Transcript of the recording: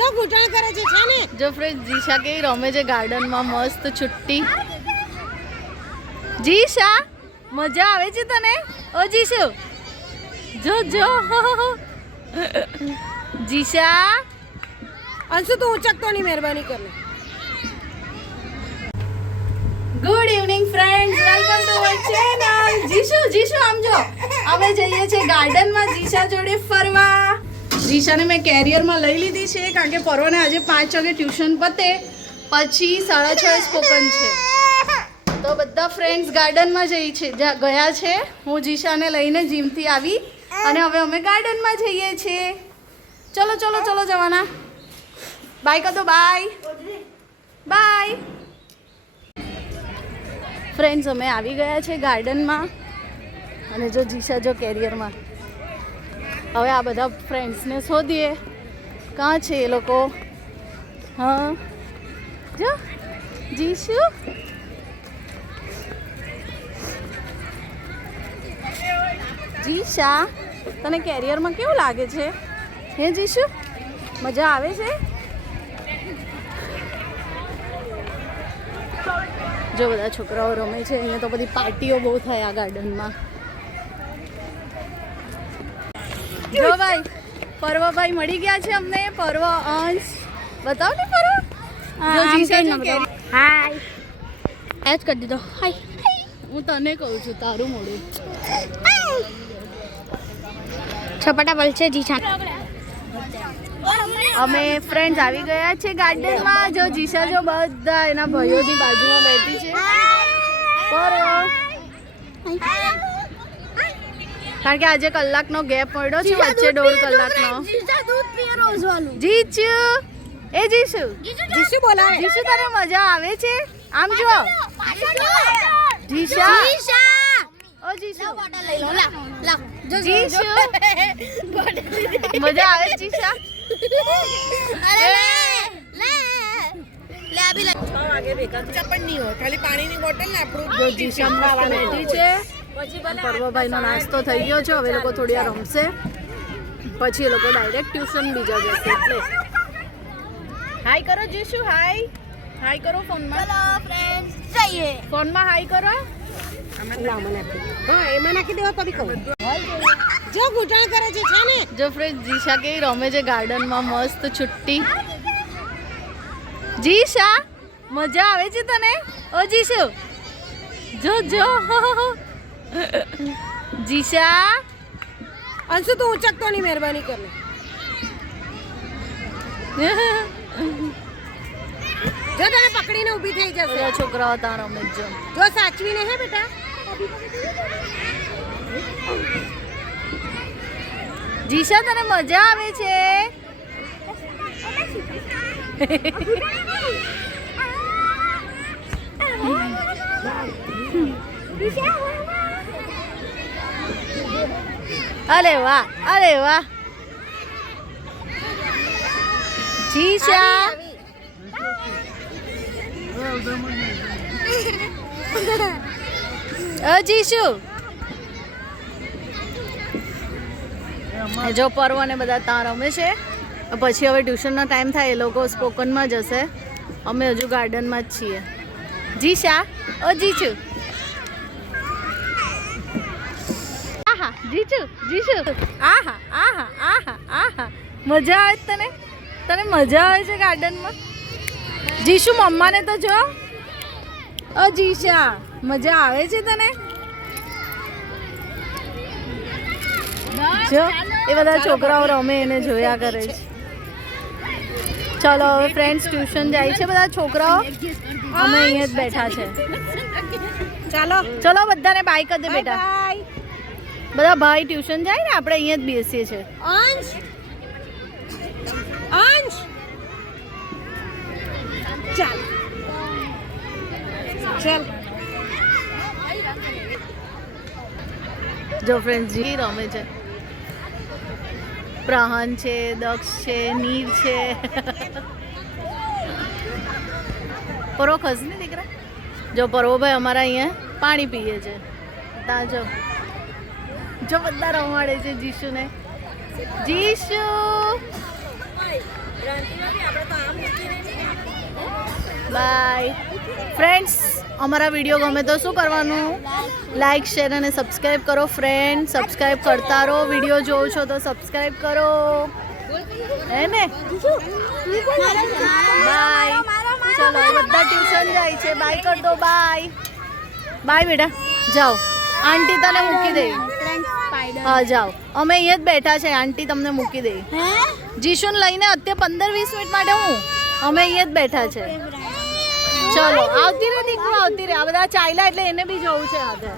જો ઘૂંટણ કરે છે ને જો ફ્રેન્ડ જીશા કે રમે છે ગાર્ડનમાં મસ્ત છુટ્ટી. જીશા મજા આવે છે તને? ઓ જીશુ જો જો જીશા અંશુ તું ઉચકતો નહીં મહેરબાની કરીને. Good evening friends, welcome to my channel. Jishu આમ જો, અમે જઈએ છીએ ગાર્ડનમાં જીશા જોડે ફરવા. જીશાને મેં કેરિયરમાં લઈ લીધી છે કારણ કે પરવાને આજે 5 વાગે ટ્યુશન પતે પછી 6:30 સ્પોકન છે. તો બધા ફ્રેન્ડ્સ ગાર્ડનમાં ગયા છે. હું જીશાને લઈને જીમથી આવી અને હવે અમે ગાર્ડનમાં જઈએ છીએ. ચલો ચલો ચલો જવાના. બાય કહો તો બાય બાય. ફ્રેન્ડ્સ અમે આવી ગયા છે ગાર્ડનમાં અને જો જીશા જો કેરિયરમાં. હવે આ બધા ફ્રેન્ડ્સને શોધીએ કાં છે એ લોકો. હા જો જીશુ જીશા તને કેરિયરમાં કેવું લાગે છે? હે જીશુ મજા આવે છે? જો બધા છોકરાઓ રમે છે. અહીંયા તો બધી પાર્ટીઓ બહુ થાય આ ગાર્ડનમાં. જો ભાઈ પર્વભાઈ મળી ગયા છે અમને. પર્વ અંશ બતાવ ને પર્વ. જો જીશા જો હાય એચ કરી દીધો. હાય હું તને કહું છું તારું મોડું. છપટા બોલ છે જીશા. અમે ફ્રેન્ડ્સ આવી ગયા છે ગાર્ડનમાં. જો જીશા જો બધા એના ભાઈઓની બાજુમાં બેઠી છે. પર્વ કારણ કે આજે કલાકનો ગેપ પડ્યો છે વચ્ચે 1.5 કલાકનો. જીચુ એ જીશુ જીશુ બોલાવે. જીશુ તને મજા આવે છે? આમ જો જીશા ઓ જીશુ જીશુ મજા આવે જીશા? જો જીશા બેઠી છે. પર્વભાઈનો નાસ્તો થઈ ગયો છે. હવે લોકો થોડી વાર રમશે પછી એ લોકો ડાયરેક્ટ ટ્યુશન બીજા જશે. એટલે હાય કરો જીશુ. હાય કરો ફોનમાં. ફોનમાં હાય કરો. હા એમાં નાખી દેવા તો બી કહું. જો ઘૂંટણ કરે છે ને જો ફ્રેન્ડ જીશા કે રમે છે ગાર્ડનમાં મસ્ત છુટ્ટી. જીશા મજા આવે છે તને? ઓ જીશુ જો જો જીશા અંશુ તું ઉચકતો નહીં મહેરબાની કરીને. જો તને પકડીને ઊભી થઈ જશે. બધા છોકરાઓ ત્યાં રમે છે. જો સાચવીને હે બેટા. જીશા તને મજા આવે છે? અરે વાહ અરે વાહ જીશા. જીશુ જો પર્વ ને બધા ત્યાં રમે છે. પછી હવે ટ્યુશનનો ટાઈમ થાય એ લોકો સ્પોકનમાં જશે. અમે હજુ ગાર્ડનમાં જ છીએ. જીશા ઓ જીશુ આહા જીશુ આહા આહા આહા આહા મજા આવે તને? તને મજા આવે છે ગાર્ડનમાં? જીશુ મમ્માને તો જો. ઓ જીશા મજા આવે છે તને? જો એ બધા છોકરાઓ રમે એને જોયા કરે છે. ચલો હવે ફ્રેન્ડ્સ ટ્યુશન જાય છે બધા છોકરાઓ. અમે અહીંયા જ બેઠા છે. ચાલો ચલો બધાને બાય કરી દે બેટા. બધા ભાઈ ટ્યુશન જાય ને આપણે અહીંયા જ બેસીએ છીએ. અંશ અંશ ચાલ ચાલ. જો ફ્રેન્ડ્સ જી રમે છે. પ્રહન છે, દક્ષ છે, નીર છે. પરો ખસ ને દીકરા. જો પર્વભાઈ અમારા અહીંયા પાણી પીએ છે. ત્યાં જો બધા રમાડે છે જીશુને. Jishu bye friends. અમારા વિડીયો ગમે તો શું કરવાનું? લાઈક શેર અને સબસ્ક્રાઈબ કરો ફ્રેન્ડ. સબસ્ક્રાઈબ કરતા રહો. વિડીયો જોવો છો તો સબસ્ક્રાઈબ કરો હે ને. બાય. ચલો બધા ટ્યુશન જાય છે. બાય કર દો. બાય બાય બેટા. જાઓ આંટી તને મૂકી દે. હા જાઓ. અમે અહીંયા જ બેઠા છે. આંટી તમને મૂકી દે. જીશુને લઈને અત્યારે 15-20 મિનિટ માટે અમે અહીંયા જ બેઠા છે. ચલો આવતી રે દીકરો આવતી રે. આ બધા ચાલ્યા એટલે એને બી જવું છે આજે.